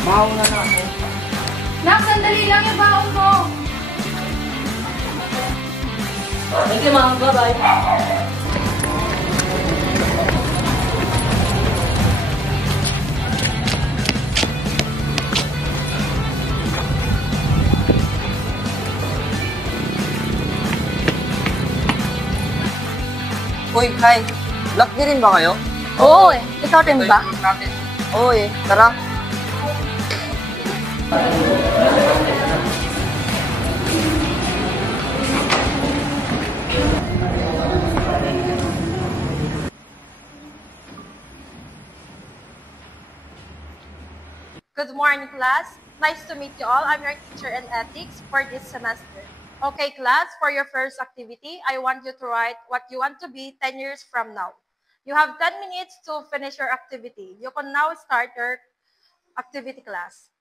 Mauna na ako. Nak, sandali lang yung baon mo. Thank you, ma'am. Bye-bye. Uy, hi. Lock niyo rin ba kayo? Oo eh. Ikaw rin ba? Oo eh. Tara. Good morning, class. Nice to meet you all. I'm your teacher in ethics for this semester. Okay, class, for your first activity, I want you to write what you want to be 10 years from now. You have 10 minutes to finish your activity. You can now start your activity, class.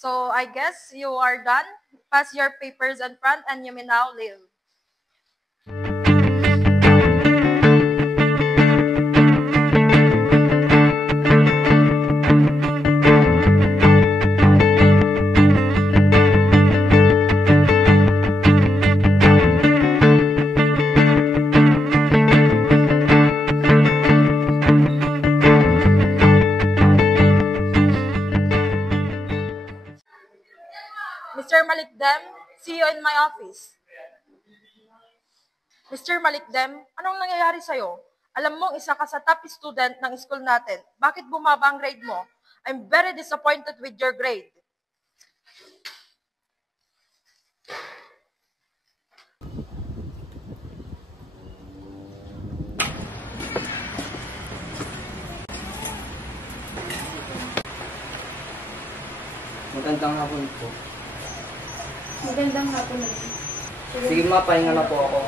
So I guess you are done. Pass your papers in front and you may now leave. Mr. Malikdem, see you in my office. Mr. Malikdem, anong nangyayari sa'yo? Alam mo, isa ka sa top student ng school natin. Bakit bumaba ang grade mo? I'm very disappointed with your grade. Magandang hapon po. Magandang hapon na. Sige ma, pahinga na po ako.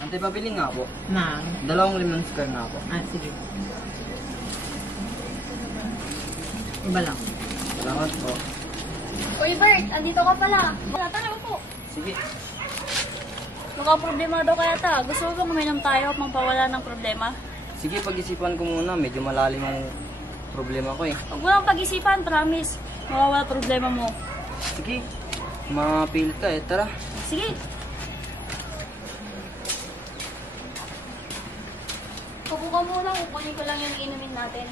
Ante, pabili nga po. Ma'am. 2 lemon square nga po. Sige. Iba lang. Salamat po. Uy, Bert, andito ka pala. Tara po. Sige. Mukhang problema daw kaya ta. Gusto mo bang uminom tayo at magpawala ng problema? Sige, pag-isipan ko muna. Medyo malalim ang problema ko eh. Huwag mo lang pag-isipan, promise. Mawawala problema mo. Sige. Mapil ka eh. Tara. Sige. Upo ka muna, kukunin ko lang yung inumin natin.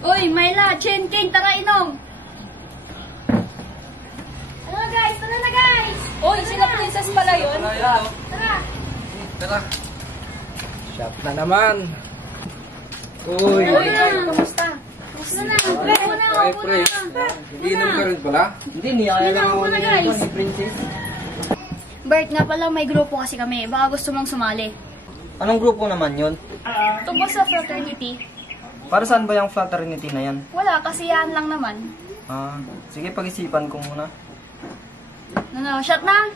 Uy, Myla, Chen, King, tara inom! Tara guys, tara na guys! Uy, sila princess pala yun. Tara! Tara. Shop na naman. Uy. Kamusta? Kamusta na? Upo na, upo na! Iinom ka rin pala? Hindi, niyaya lang ako Muna, guys. ni Princess. Bert, nga pala may grupo kasi kami. Baka gusto mong sumali. Anong grupo naman yun? Tungkol sa fraternity. Para saan ba yung fraternity na yan? Wala, kasiyahan lang naman. Sige, pag-isipan ko muna. Ano, shot na?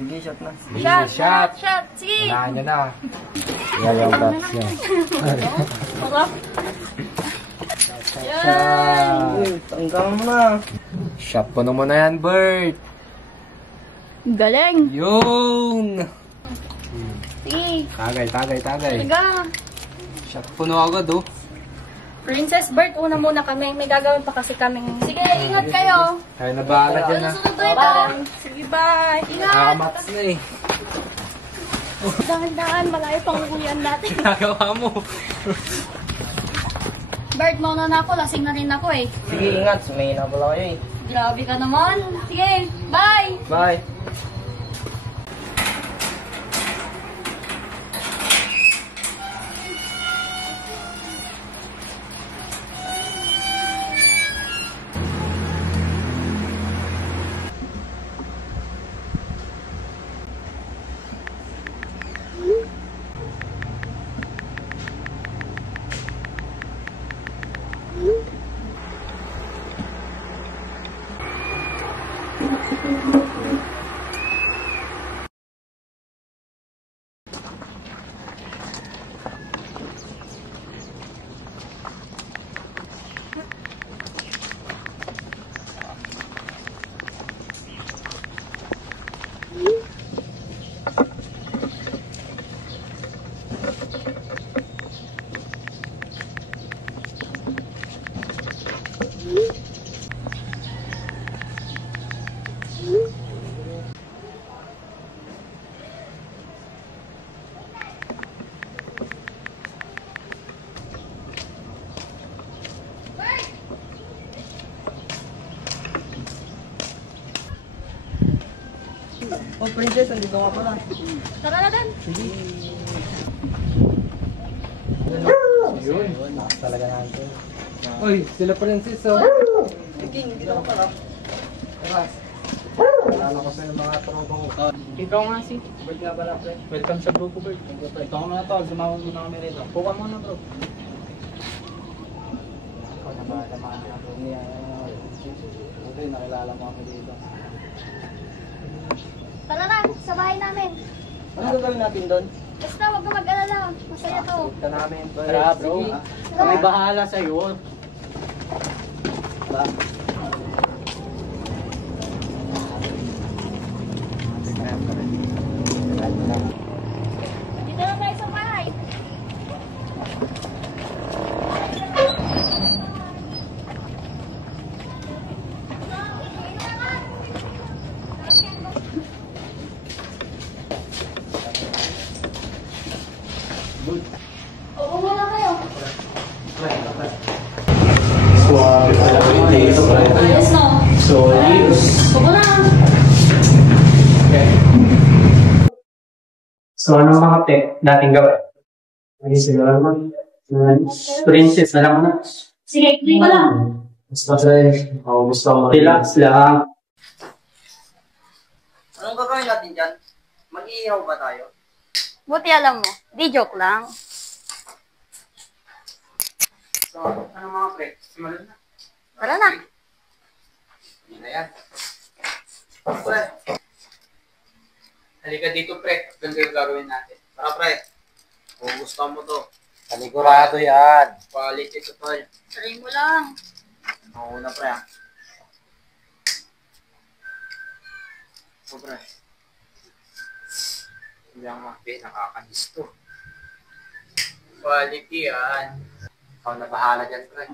Sige, shot na. Shot! Shot! Sige! Wala nyo na. Yan! Uy, tanggang mo na. Shot pa naman na yan, Bert. Galing! Yun! Sige! Tagay. Talaga! Shot puno agad, oh. Princess Bert, una muna kami. May gagawin pa kasi kaming... Sige, ingat kayo. Kaya na bahala dyan na. Susunod tayo doon. Sige, bye. Ingat. Nakamats na eh. Dahan-dahan, malayo pang luguyan natin. Nagawa mo. Bert, mauna na ako. Lasing na rin ako eh. Sige, ingat. Sumayin na pala kayo eh. Grabe ka naman. Sige, bye. Bye. Oh, Princess, andito ka pala. Tara na din. Yun. Lakas talaga natin. Uy, sila Princess oh. Sige, andito ka pala. Tara. Alala ko sa'yo mga tropa ko. Ikaw nga si. Bert nga pala, pre. Welcome sa grupo, Bert. Ito ka muna tol. Sumawag muna kami rito. Puka muna, bro. Ikaw na ba? Lamaan na bro. Buti, nakilala mo kami dito. Tara na, sa bahay namin. Ano gagawin natin doon? Basta, huwag ka mag-alala. Masaya to. Punta namin. Tara, bro. Sige. Kami bahala sa'yo. Ba? Dito na tayo sa bahay. Oo muna kayo. Ayos na. Opo na. So, ano mga pet natin gawin? Ay, siguro naman. Princess, alam mo na. Sige, tuloy ko lang. Basta sa'yo. Gusto mo. Relax lang. Anong gagawin natin dyan? Mag-iihaw ba tayo? Buti alam mo, di joke lang. So, ano mga pre? Simulan na. Tara na. Yun na yan. Pre. Halika dito, pre. Ganito yung gagawin natin. Tara, pre. Kung gusto mo to. Panigurado yan. Quality to, tol. Try mo lang. Ako na, pre, ah. So, pre. Hindi ang mga pre, nakakanisto. Quality yan. Ikaw na bahala dyan, pre.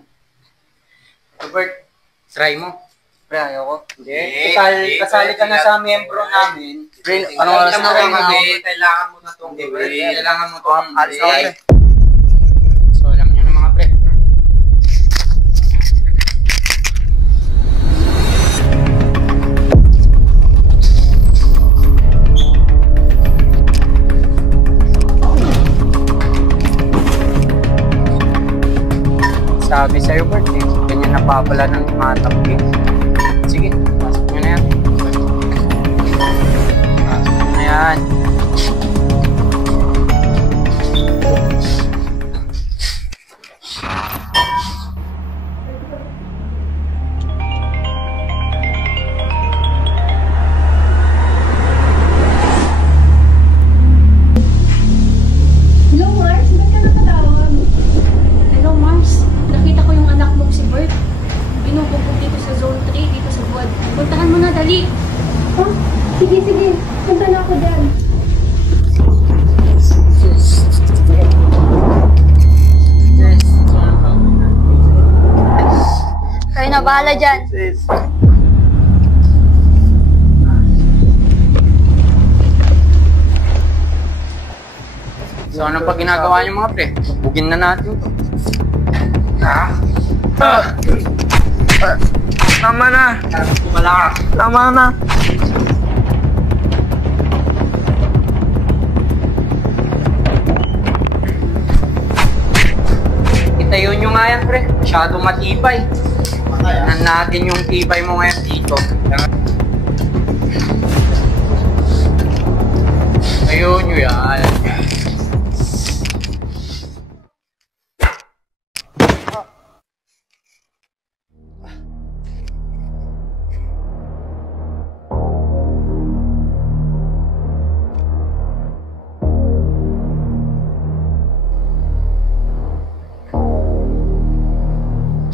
Robert, Try mo. pre, ayoko. Hindi. Kasali ka na sa miyembro namin. Pre, anong oras na kayo mga? Kailangan mo na itong Kailangan mo itong Alis ako, pre. So, alam niyo na mga pre. Sabi sa'yo, Bert, eh. Ganyan napapala ng tumatapik. Sige, pasok nyo na yan. Pasok nyo na yan. Hello, Mars. Ba't ka napatawag? Hello, Mars. Nakita ko yung anak mong si Bert. Binububog dito sa Zone 3, dito sa buwan. Puntahan mo na, dali. Oh, sige, sige. Punta na ako dyan. na, bahala dyan. Sis. So ano pa ginagawa niyo mga pre? Bugin na natin to. Tama na. Wala. Tama na. Itayo nyo nga yan pre. Masyado matibay. Tignan natin yung tibay mo ngayon dito. Tayo nyo yan.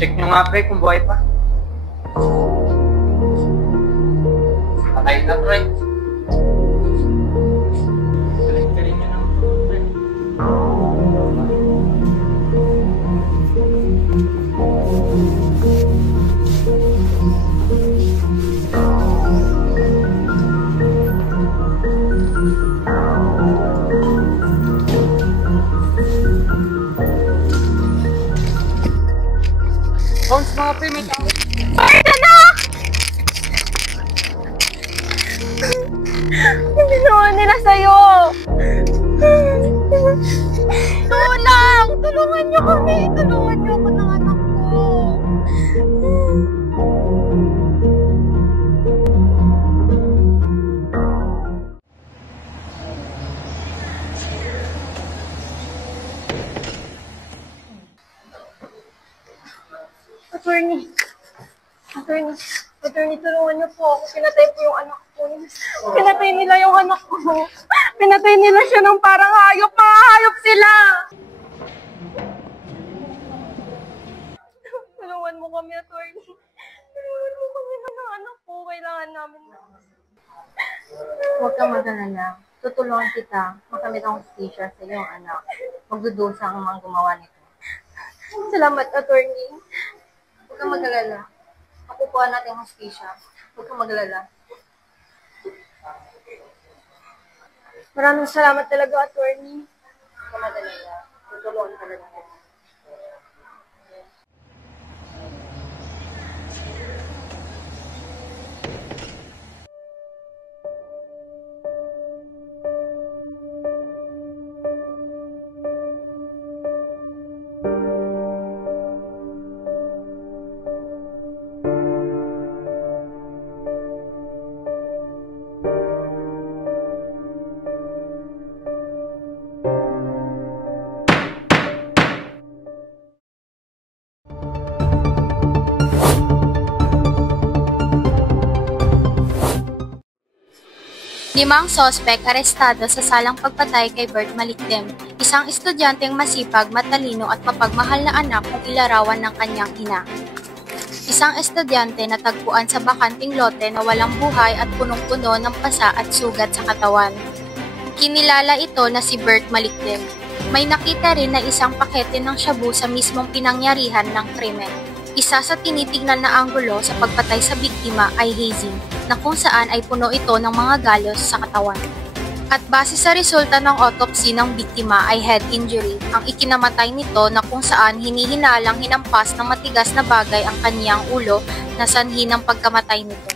Check nyo nga pre kung buhay pa. Patay na pre. Galing-galing nyo ng pre. Bounce mga pre, may tao. Bert, anak! Ang ginawa nila sa'yo! Tulong! Tulungan niyo kami! Tulungan niyo ako ng anak ko! Attorney, tulungan niyo po ako. Pinatay po yung anak ko. Pinatay nila yung anak ko. Pinatay nila siya ng parang hayop. Mga hayop sila! Tulungan mo kami, attorney. Tulungan mo kami ng anak ko. Kailangan namin na. Huwag kang mag-alala. Tutulungan kita. Makamit ang hustisya sa iyong anak. Magdudusa ang mga gumawa nito. Salamat, attorney. Huwag kang mag-alala. Makukuha natin ang hustisya. Huwag kang mag-alala. Maraming salamat talaga, attorney. Huwag kang mag-alala. Tutulungan ka lang. Limang sospek arestado sa salang pagpatay kay Bert Malikdem, isang estudyanteng masipag, matalino at mapagmahal na anak kung ilarawan ng kanyang ina. Isang estudyante na tagpuan sa bakanting lote na walang buhay at punong-puno ng pasa at sugat sa katawan. Kinilala ito na si Bert Malikdem. May nakita rin na isang pakete ng shabu sa mismong pinangyarihan ng krimen. Isa sa tinitignan na anggulo sa pagpatay sa biktima ay hazing, na kung saan ay puno ito ng mga galos sa katawan. At base sa resulta ng autopsy ng biktima ay head injury, ang ikinamatay nito na kung saan hinihinalang hinampas ng matigas na bagay ang kaniyang ulo na sanhi ng pagkamatay nito.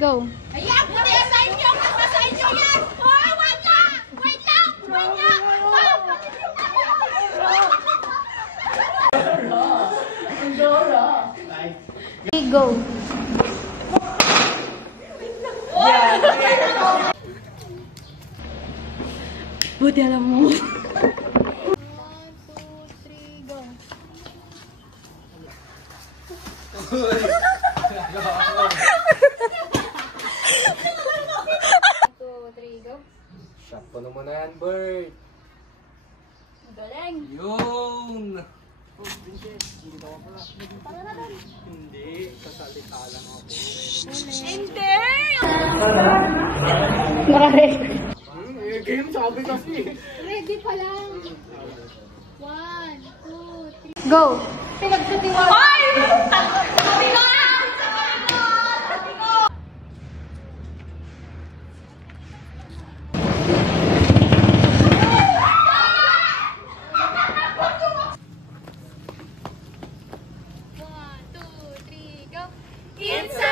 Go! Ayan! Sa inyo! Sa inyo yan! Hoy! Wait lang! Wait lang! Wait lang! Go! Hoy! Buti alam mo. 1, 2, 3, go. 2, 3, go. Shot pa naman na yan, Bert. Galing. Yun! Tara na doon. Hindi, sasalita lang ako. Hindi! Nakaready. Game sabi kasi. Ready pa lang. 1, 2, 3. Go! Pinagtutiwala. Ay! Sabi ko! Sabi ko! Inside!